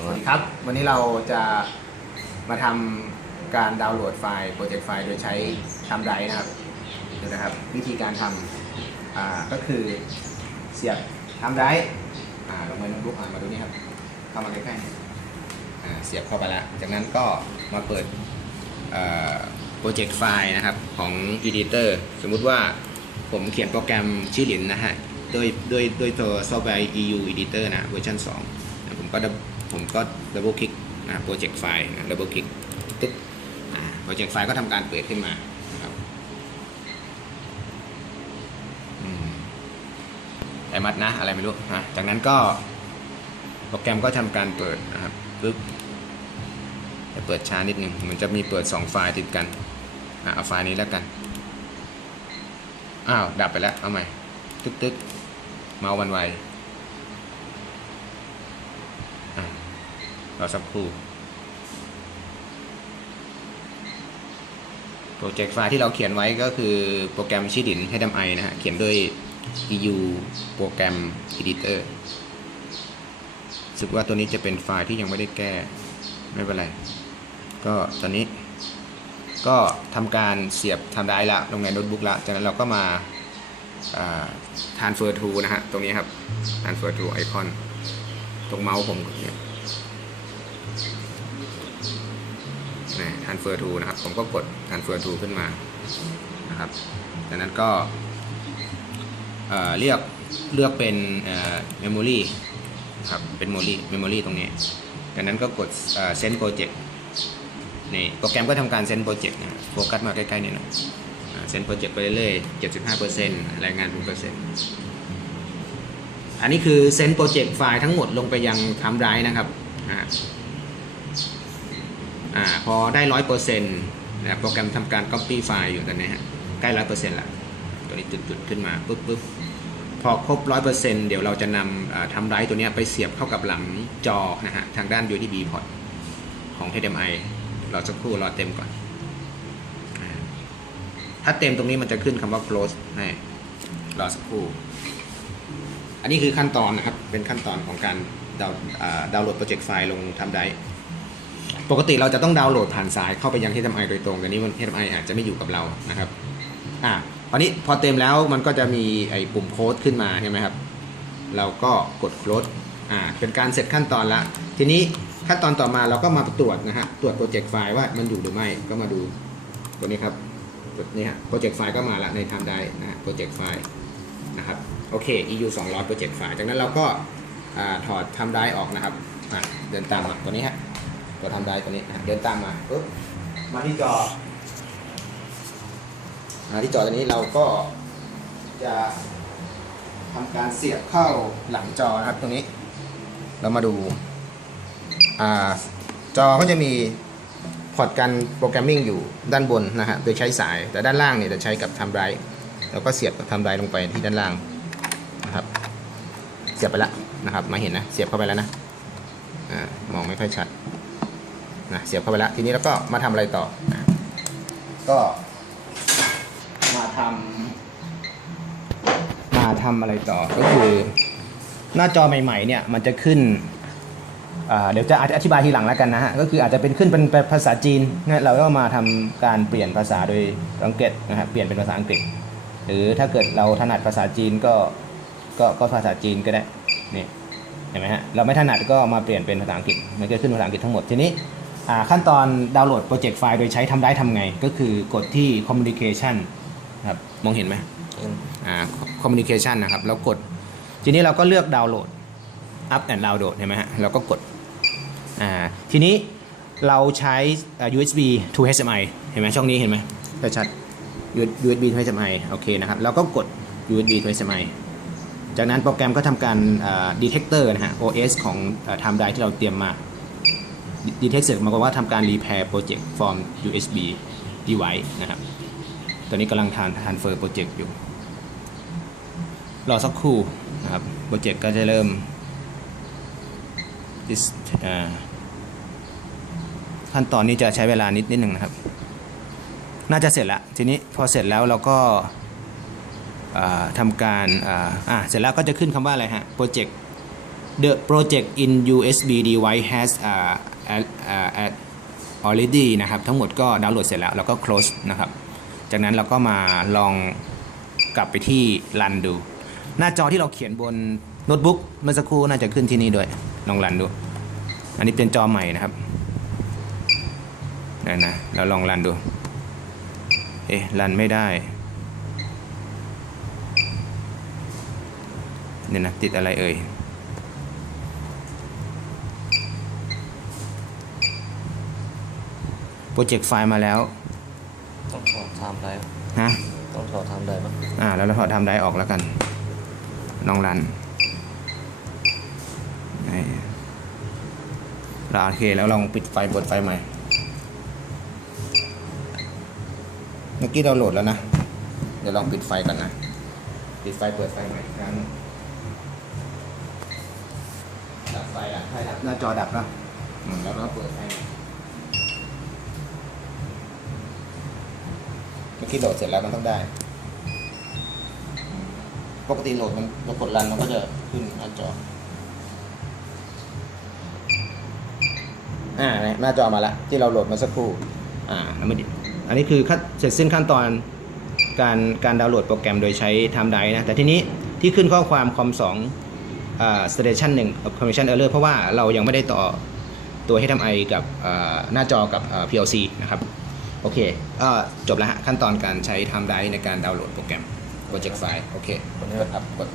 สวัสดีครับ วันนี้เราจะมาทำการดาวน์โหลดไฟล์โปรเจกต์ไฟล์โดยใช้ทำไดร์นะครับดูนะครับ วิธีการทำอ่าก็คือเสียบทำไดร์อ่าลงมาโน้ตบุ๊กอ่ามาดูนี่ครับ เข้ามาใกล้ๆอ่เสียบเข้าไปแล้ว จากนั้นก็มาเปิดโปรเจกต์ไฟล์นะครับของ Editor สมมุติว่าผมเขียนโปรแกรมชื่อหลินนะฮะด้วยด้วยด้วยตัวซอฟต์แวร์ EU Editor นะเวอร์ชัน2ผมก็ ผมก็ดับเบิลคลิกนะโปรเจกต์ไฟล์นะดับเบิลคลิกตึ๊บโปรเจกต์ไฟล์ก็ทำการเปิดขึ้นมาครับอืมไอมัดนะ อะไรไม่รู้นะจากนั้นก็โปรแกรมก็ทำการเปิดนะครับปึ๊บจะเปิดช้านิดนึงมันจะมีเปิด 2 ไฟล์ติดกันอะเอาไฟล์นี้แล้วกันอ้าวดับไปแล้วเอาใหม่ตึ๊กตึ๊กเมาส์วันไวอะ รอสักครู่โปรเจกต์ไฟล์ที่เราเขียนไว้ก็คือโปรแกรมชิดิน HMI นะฮะ เขียนด้วย EU โปรแกรม Editor สึกว่าตัวนี้จะเป็นไฟล์ที่ยังไม่ได้แก้ ไม่เป็นไร ก็ตอนนี้ ก็ทำการเสียบทำได้ละ ลงในโน้ตบุ๊กละ จากนั้นเราก็มา transfer to นะฮะ ตรงนี้ครับ transfer to icon ตรงเมาส์ผมเนี่ย นะ transfer to นะครับ ผมก็กด transfer to ขึ้นมานะครับจากนั้นก็เอ่อเรียกเลือกเป็นเอ่อ memory ครับเป็น memory memory ตรงนี้จากนั้นก็กดเอ่อ send project นี่โปรแกรมก็ทำการ send project นะโฟกัสมาใกล้ๆนี่หน่อยเซ็นโปรเจกต์ไปเรื่อยๆ75%รายงานเป็นเปอร์เซ็นต์อันนี้คือเซ็นโปรเจกต์ไฟล์ทั้งหมดลงไปยังทำไรฟ์นะครับ อ่าพอได้ร้อยเปอร์เซ็นต์โปรแกรมทำการ Copy ไฟล์อยู่ตอนนี้ฮะใกล้ร้อยเปอร์เซ็นต์ละตัวนี้จุดๆขึ้นมาปุ๊บปุ๊บพอครบร้อยเปอร์เซ็นต์เดี๋ยวเราจะนำทำไรตัวนี้ไปเสียบเข้ากับหลังจอนะฮะทางด้าน USB port ของ HDMI เราสักครู่รอเต็มก่อน ถ้าเต็มตรงนี้มันจะขึ้นคำว่า close ให้รอสักครู่ อันนี้คือขั้นตอนนะครับ เป็นขั้นตอนของการดาวอ่าดาวน์โหลดโปรเจกต์ไฟล์ลงทำได้ ปกติเราจะต้องดาวน์โหลดผ่านสายเข้าไปยัง HMI โดยตรงแต่นี้มัน HMI อาจจะไม่อยู่กับเรานะครับอ่าตอนนี้พอเต็มแล้วมันก็จะมีไอ้ปุ่มโค้ดขึ้นมาใช่ไหมครับ เราก็กด close อ่าเป็นการเสร็จขั้นตอนละ ทีนี้ขั้นตอนต่อมาเราก็มาตรวจนะฮะตรวจโปรเจกต์ไฟล์ว่ามันอยู่หรือไม่ก็มาดูตัวนี้ครับนี่ฮะโปรเจกต์ไฟล์ก็มาละในทำได้นะโปรเจกต์ไฟล์นะครับโอเค EU 200โปรเจกต์ไฟล์จากนั้นเราก็อ่าถอดทำได้ออกนะครับอะเดินตามมาตัวนี้ฮะ ตัวทำได้ตัวนี้นะเดินตามมาปุ๊บมาที่จอมาที่จอตัวนี้เราก็จะทำการเสียบเข้าหลังจอนะครับตรงนี้ เรามาดูอ่าจอก็จะมีพอร์ตการโปรแกรมมิ่งอยู่ด้านบนนะฮะโดยใช้สาย แต่ด้านล่างเนี่ยจะใช้กับทำไรแล้วก็เสียบกับทำไรลงไปที่ด้านล่างนะครับ เสียบไปแล้วนะครับ มาเห็นนะ เสียบเข้าไปแล้วนะอ่ามองไม่ค่อยชัด นะเสียบเข้าไปแล้วทีนี้เราก็มาทำอะไรต่อนะก็มาทำมาทำอะไรต่อก็คือ หน้าจอใหม่ ๆ เนี่ยมันจะขึ้นอ่าเดี๋ยวจะอธิบายทีหลังแล้วกันนะฮะ ก็คืออาจจะเป็นขึ้นเป็นภาษาจีนนะเราก็มาทำการเปลี่ยนภาษาโดยอังกฤษนะฮะเปลี่ยนเป็นภาษาอังกฤษ หรือถ้าเกิดเราถนัดภาษาจีนก็ก็ก็ภาษาจีนก็ได้นี่เห็นไหมฮะเราไม่ถนัดก็มาเปลี่ยนเป็นภาษาอังกฤษมันก็ขึ้นภาษาอังกฤษทั้งหมดทีนี้อ่า ขั้นตอนดาวน์โหลดโปรเจกต์ไฟล์โดยใช้ทำได้ทำไง ก็คือกดที่ communication ครับมองเห็นไหมอ่า communication นะครับ แล้วกด ทีนี้เราก็เลือกดาวน์โหลด up and download เห็นไหมฮะเราก็กดอ่าทีนี้เราใช้อ่า USB to HDMI เห็นไหมช่องนี้เห็นไหมชัดๆ USB to HDMI โอเคนะครับเราก็กด USB to HDMI จากนั้นโปรแกรมก็ทำการอ่า detector นะฮะ OS ของอ่า time drive ที่เราเตรียมมา detect เสร็จมันก็ว่าทำการ repair project from USB device นะครับตอนนี้กำลังทาน transfer project อยู่ รอสักครู่นะครับโปรเจกต์ก็จะเริ่ม ขั้นตอนนี้จะใช้เวลานิดนิดหนึ่งนะครับ น่าจะเสร็จแล้วทีนี้พอเสร็จแล้วเราก็าทำการอ่าเสร็จแล้วก็จะขึ้นคำว่าอะไรฮะ project the project in USB device has uh, already นะครับ ทั้งหมดก็ดาวน์โหลดเสร็จแล้ว แล้วก็ close นะครับ จากนั้นเราก็มาลองกลับไปที่รันดู หน้าจอที่เราเขียนบนโน้ตบุ๊กเมื่อสักครู่น่าจะขึ้นที่นี่ด้วย ลองรันดู อันนี้เป็นจอใหม่นะครับนั่นนะเราลองรันดู เอ๊ะรันไม่ได้เนี่ยนะติดอะไรเอ่ย โปร เจกต์ไฟล์มาแล้วต้องถอดไทม์ไดร์ฮะต้องถอดไทม์ไดร์มั้งอ่าแล้วเราถอดทำได้ออกแล้วกันลองรันนี่เราโอเคแล้วลองปิดไฟเปิดไฟใหม่ เมื่อกี้เราโหลดแล้วนะ เดี๋ยวลองปิดไฟก่อนนะ ปิดไฟเปิดไฟใหม่อีกครั้งดับไฟอะใช่ดับหน้าจอดับแล้วอืมแล้วเราเปิดไฟ ใหม่โหลดเสร็จแล้วมันต้องได้ ปกติโหลดมันเรากดรันมันก็จะขึ้นหน้าจอ อ่าหน้าจอมาแล้วที่เราโหลดมาสักครู่ อ่าไม่ดิอันนี้คือขั้นเสร็จสิ้นขั้นตอนการการดาวน์โหลดโปรแกรมโดยใช้ Time Drive นะ แต่ทีนี้ที่ขึ้นข้อความคอม2อ่า station 1 commission error เพราะว่าเรายังไม่ได้ต่อตัว HMI กับอ่าหน้าจอกับอ่า PLC นะครับ อเคก็จบแล้วฮะขั้นตอนการใช้ Time Drive ในการดาวน์โหลดโปรแกรม Project File โอเควันนี้ครับกด